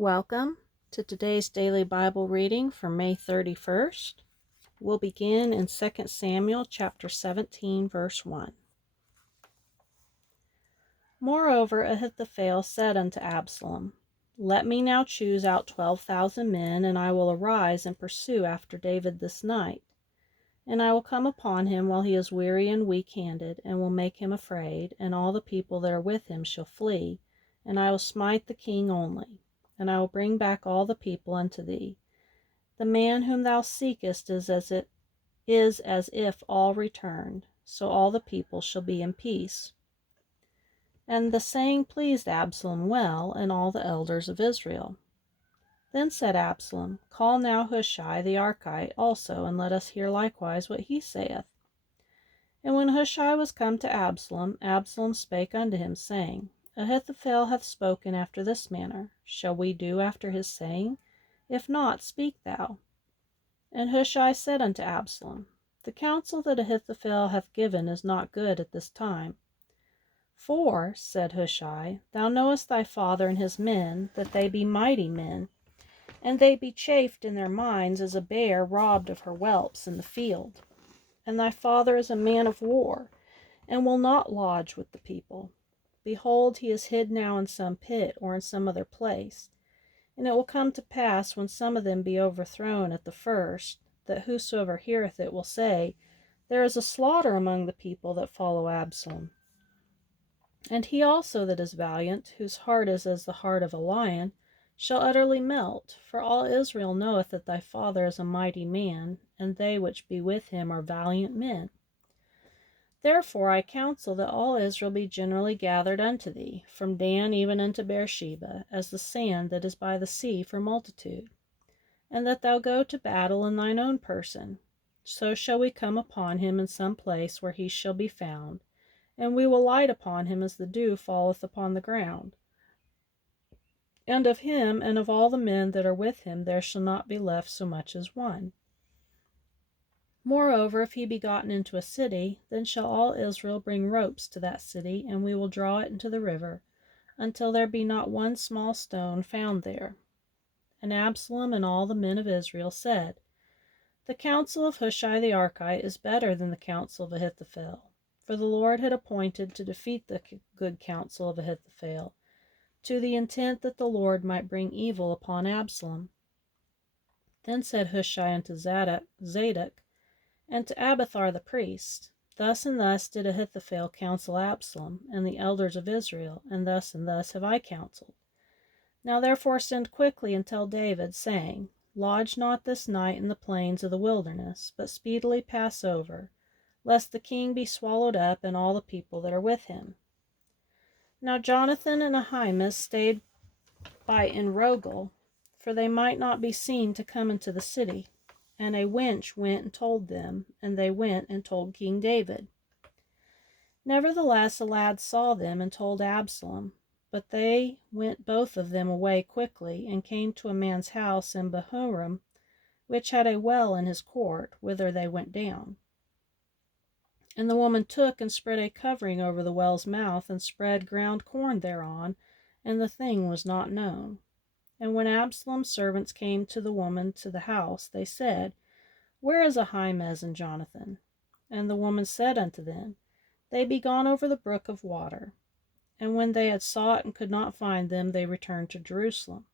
Welcome to today's daily Bible reading for May 31st. We'll begin in 2 Samuel chapter 17, verse 1. Moreover, Ahithophel said unto Absalom, Let me now choose out 12,000 men, and I will arise and pursue after David this night. And I will come upon him while he is weary and weak-handed, and will make him afraid, and all the people that are with him shall flee, and I will smite the king only. And I will bring back all the people unto thee. The man whom thou seekest is as if all returned, so all the people shall be in peace. And the saying pleased Absalom well, and all the elders of Israel. Then said Absalom, Call now Hushai the Archite also, and let us hear likewise what he saith. And when Hushai was come to Absalom, Absalom spake unto him, saying, Ahithophel hath spoken after this manner. Shall we do after his saying? If not, speak thou. And Hushai said unto Absalom, The counsel that Ahithophel hath given is not good at this time. For, said Hushai, thou knowest thy father and his men, that they be mighty men, and they be chafed in their minds as a bear robbed of her whelps in the field. And thy father is a man of war, and will not lodge with the people. Behold, he is hid now in some pit, or in some other place. And it will come to pass, when some of them be overthrown at the first, that whosoever heareth it will say, There is a slaughter among the people that follow Absalom. And he also that is valiant, whose heart is as the heart of a lion, shall utterly melt. For all Israel knoweth that thy father is a mighty man, and they which be with him are valiant men. Therefore I counsel that all Israel be generally gathered unto thee, from Dan even unto Beersheba, as the sand that is by the sea for multitude, and that thou go to battle in thine own person. So shall we come upon him in some place where he shall be found, and we will light upon him as the dew falleth upon the ground. And of him and of all the men that are with him there shall not be left so much as one. Moreover, if he be gotten into a city, then shall all Israel bring ropes to that city, and we will draw it into the river, until there be not one small stone found there. And Absalom and all the men of Israel said, The counsel of Hushai the Archite is better than the counsel of Ahithophel. For the Lord had appointed to defeat the good counsel of Ahithophel, to the intent that the Lord might bring evil upon Absalom. Then said Hushai unto Zadok, and to Abiathar the priest, Thus and thus did Ahithophel counsel Absalom, and the elders of Israel, and thus have I counseled. Now therefore send quickly and tell David, saying, Lodge not this night in the plains of the wilderness, but speedily pass over, lest the king be swallowed up, and all the people that are with him. Now Jonathan and Ahimaaz stayed by Enrogel, for they might not be seen to come into the city. And a wench went and told them, and they went and told King David. Nevertheless a lad saw them and told Absalom, but they went both of them away quickly, and came to a man's house in Bahurim, which had a well in his court, whither they went down. And the woman took and spread a covering over the well's mouth, and spread ground corn thereon, and the thing was not known. And when Absalom's servants came to the woman to the house, they said, Where is Ahimaaz and Jonathan? And the woman said unto them, They be gone over the brook of water. And when they had sought and could not find them, they returned to Jerusalem.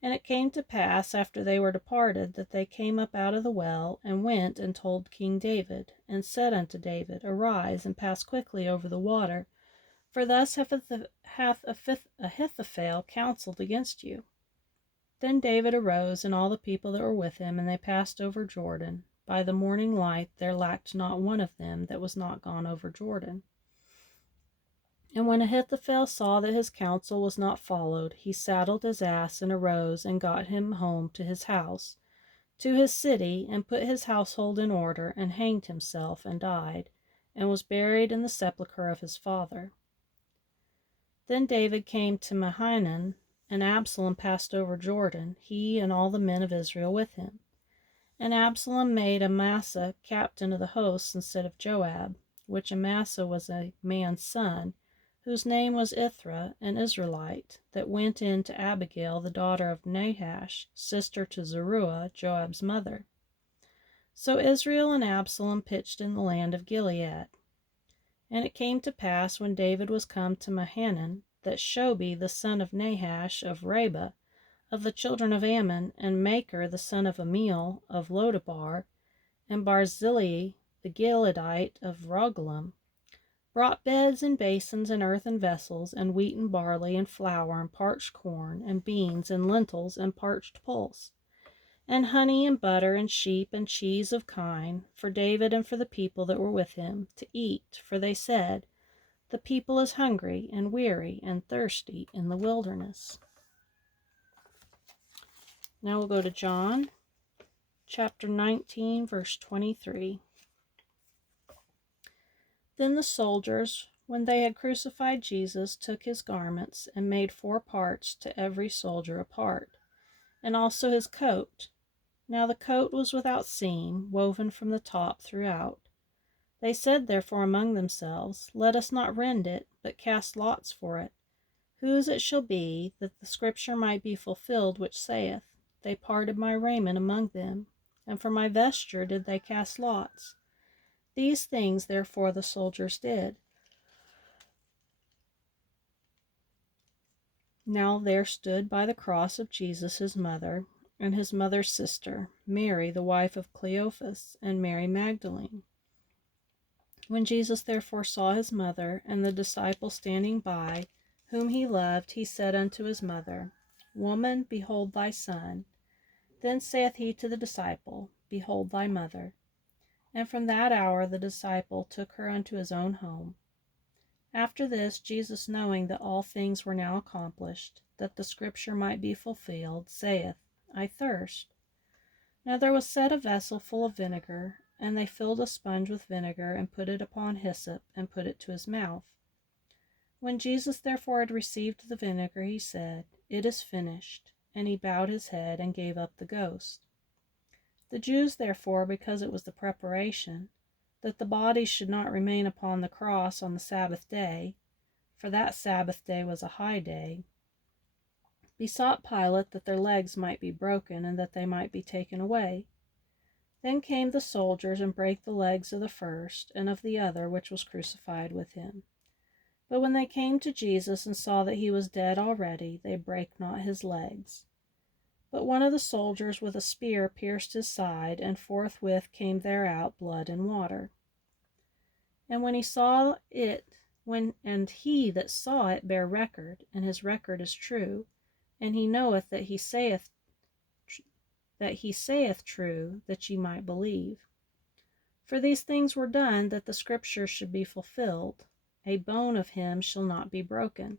And it came to pass, after they were departed, that they came up out of the well, and went and told King David, and said unto David, Arise, and pass quickly over the water, for thus hath Ahithophel counselled against you. Then David arose, and all the people that were with him, and they passed over Jordan. By the morning light there lacked not one of them that was not gone over Jordan. And when Ahithophel saw that his counsel was not followed, he saddled his ass, and arose, and got him home to his house, to his city, and put his household in order, and hanged himself, and died, and was buried in the sepulchre of his father. Then David came to Mahanaim, and Absalom passed over Jordan, he and all the men of Israel with him. And Absalom made Amasa captain of the hosts instead of Joab, which Amasa was a man's son, whose name was Ithra, an Israelite, that went in to Abigail, the daughter of Nahash, sister to Zeruiah, Joab's mother. So Israel and Absalom pitched in the land of Gilead. And it came to pass, when David was come to Mahanaim, that Shobi the son of Nahash of Reba, of the children of Ammon, and Machir the son of Amiel of Lodabar, and Barzillai the Gileadite of Rogelim, brought beds and basins and earthen vessels, and wheat and barley and flour and parched corn and beans and lentils and parched pulse, and honey and butter and sheep and cheese of kine, for David and for the people that were with him, to eat. For they said, the people is hungry and weary and thirsty in the wilderness. Now we'll go to John chapter 19, verse 23. Then the soldiers, when they had crucified Jesus, took his garments, and made 4 parts, to every soldier a part, and also his coat. Now the coat was without seam, woven from the top throughout. They said therefore among themselves, let us not rend it, but cast lots for it, whose it shall be, that the scripture might be fulfilled which saith, they parted my raiment among them, and for my vesture did they cast lots. These things therefore the soldiers did. Now there stood by the cross of Jesus his mother, and his mother's sister, Mary the wife of Cleophas, and Mary Magdalene. When Jesus therefore saw his mother, and the disciple standing by, whom he loved, he said unto his mother, Woman, behold thy son. Then saith he to the disciple, Behold thy mother. And from that hour the disciple took her unto his own home. After this, Jesus, knowing that all things were now accomplished, that the scripture might be fulfilled, saith, I thirst. Now there was set a vessel full of vinegar, and they filled a sponge with vinegar, and put it upon hyssop, and put it to his mouth. When Jesus therefore had received the vinegar, he said, It is finished. And he bowed his head, and gave up the ghost. The Jews therefore, because it was the preparation, that the body should not remain upon the cross on the Sabbath day, for that Sabbath day was a high day, besought Pilate that their legs might be broken, and that they might be taken away. Then came the soldiers, and brake the legs of the first, and of the other which was crucified with him. But when they came to Jesus, and saw that he was dead already, they brake not his legs. But one of the soldiers with a spear pierced his side, and forthwith came there out blood and water. And when he saw it, and he that saw it bare record, and his record is true, and he knoweth that he saith true, that ye might believe. For these things were done, that the scripture should be fulfilled, a bone of him shall not be broken.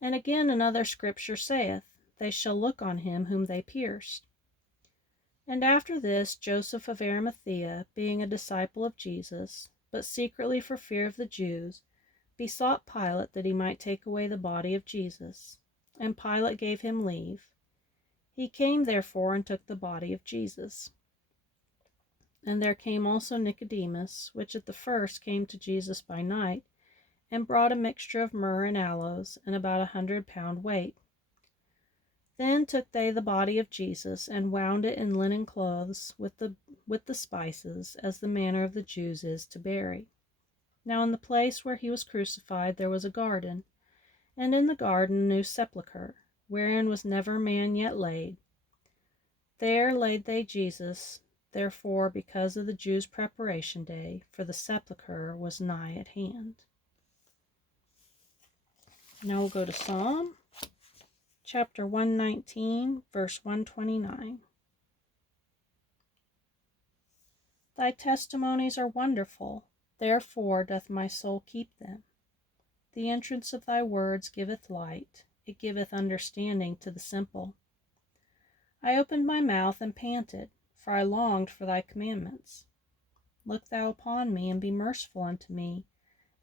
And again another scripture saith, they shall look on him whom they pierced. And after this, Joseph of Arimathea, being a disciple of Jesus, but secretly for fear of the Jews, besought Pilate that he might take away the body of Jesus. And Pilate gave him leave. He came therefore and took the body of Jesus. And there came also Nicodemus, which at the first came to Jesus by night, and brought a mixture of myrrh and aloes, and about 100 pound weight. Then took they the body of Jesus, and wound it in linen clothes with the spices, as the manner of the Jews is to bury. Now in the place where he was crucified there was a garden, and in the garden a new sepulchre, wherein was never man yet laid. There laid they Jesus, therefore, because of the Jews' preparation day, for the sepulchre was nigh at hand. Now we'll go to Psalm chapter 119, verse 129. Thy testimonies are wonderful, therefore doth my soul keep them. The entrance of thy words giveth light, it giveth understanding to the simple. I opened my mouth and panted, for I longed for thy commandments. Look thou upon me, and be merciful unto me,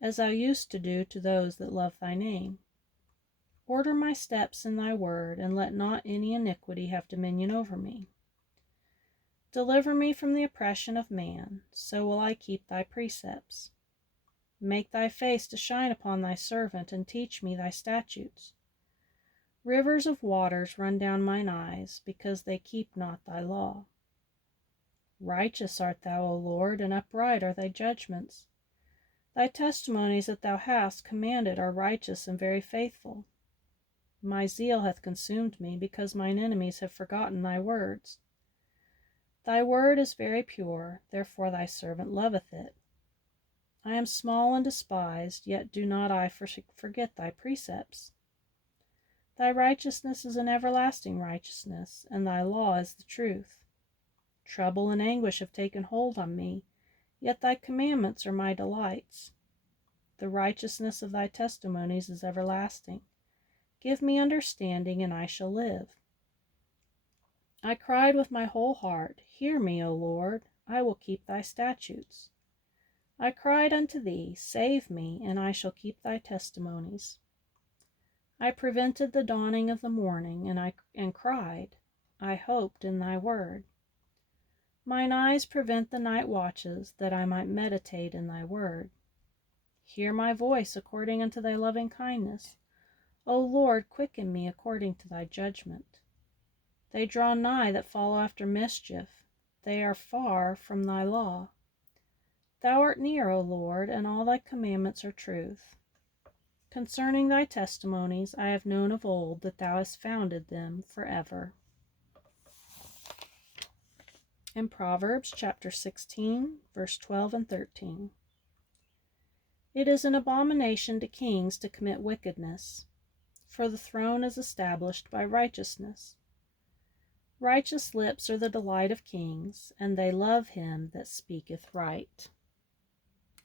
as thou used to do to those that love thy name. Order my steps in thy word, and let not any iniquity have dominion over me. Deliver me from the oppression of man, so will I keep thy precepts. Make thy face to shine upon thy servant, and teach me thy statutes. Rivers of waters run down mine eyes, because they keep not thy law. Righteous art thou, O Lord, and upright are thy judgments. Thy testimonies that thou hast commanded are righteous and very faithful. My zeal hath consumed me, because mine enemies have forgotten thy words. Thy word is very pure, therefore thy servant loveth it. I am small and despised, yet do not I forget thy precepts. Thy righteousness is an everlasting righteousness, and thy law is the truth. Trouble and anguish have taken hold on me, yet thy commandments are my delights. The righteousness of thy testimonies is everlasting. Give me understanding, and I shall live. I cried with my whole heart, Hear me, O Lord, I will keep thy statutes. I cried unto thee, Save me, and I shall keep thy testimonies. I prevented the dawning of the morning, and cried, I hoped in thy word. Mine eyes prevent the night watches, that I might meditate in thy word. Hear my voice according unto thy loving kindness. O Lord, quicken me according to thy judgment. They draw nigh that follow after mischief. They are far from thy law. Thou art near, O Lord, and all thy commandments are truth. Concerning thy testimonies I have known of old that thou hast founded them forever. In Proverbs chapter 16, verse 12 and 13. It is an abomination to kings to commit wickedness, for the throne is established by righteousness. Righteous lips are the delight of kings, and they love him that speaketh right.